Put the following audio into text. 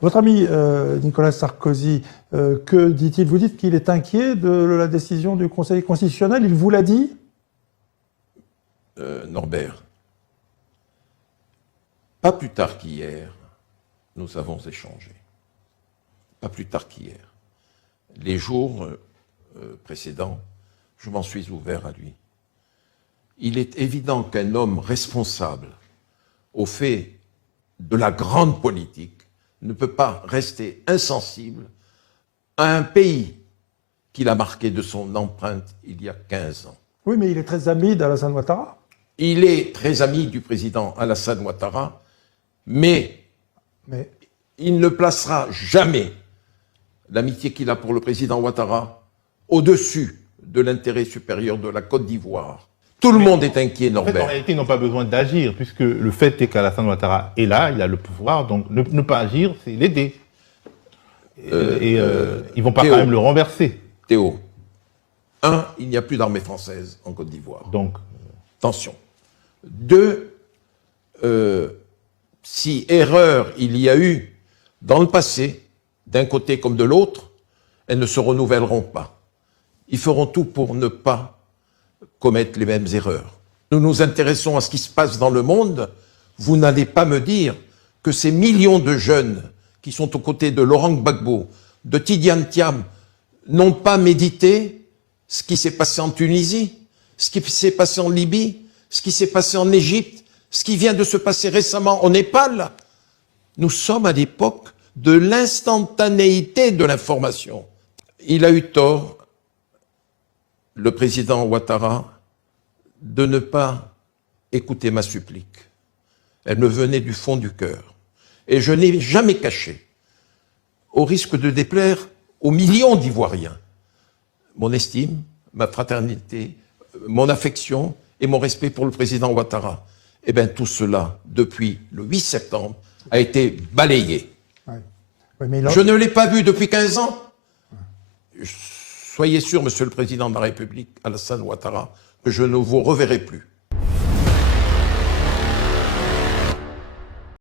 votre ami Nicolas Sarkozy, que dit-il? Vous dites qu'il est inquiet de la décision du Conseil constitutionnel. Il vous l'a dit? Norbert, pas plus tard qu'hier, nous avons échangé. Pas plus tard qu'hier. Les jours précédents, je m'en suis ouvert à lui. Il est évident qu'un homme responsable au fait de la grande politique ne peut pas rester insensible à un pays qu'il a marqué de son empreinte il y a 15 ans. Oui, mais il est très ami d'Alassane Ouattara. Il est très ami du président Alassane Ouattara, mais il ne placera jamais l'amitié qu'il a pour le président Ouattara au-dessus de l'intérêt supérieur de la Côte d'Ivoire. Tout le monde est inquiet, Norbert. En fait, en réalité, ils n'ont pas besoin d'agir, puisque le fait est qu'Alassane Ouattara est là, il a le pouvoir, donc ne pas agir, c'est l'aider. Ils ne vont pas Théo, quand même le renverser. Théo, il n'y a plus d'armée française en Côte d'Ivoire. Donc, attention. 2, si erreur il y a eu dans le passé, d'un côté comme de l'autre, elles ne se renouvelleront pas. Ils feront tout pour ne pas commettre les mêmes erreurs. Nous nous intéressons à ce qui se passe dans le monde. Vous n'allez pas me dire que ces millions de jeunes qui sont aux côtés de Laurent Gbagbo, de Tidiane Thiam, n'ont pas médité ce qui s'est passé en Tunisie, ce qui s'est passé en Libye, ce qui s'est passé en Égypte, ce qui vient de se passer récemment au Népal. Nous sommes à l'époque de l'instantanéité de l'information. Il a eu tort, le président Ouattara, de ne pas écouter ma supplique. Elle me venait du fond du cœur. Et je n'ai jamais caché, au risque de déplaire aux millions d'Ivoiriens, mon estime, ma fraternité, mon affection et mon respect pour le président Ouattara. Eh bien, tout cela, depuis le 8 septembre, a été balayé. Oui, mais je ne l'ai pas vu depuis 15 ans. Soyez sûr, Monsieur le Président de la République, Alassane Ouattara, que je ne vous reverrai plus.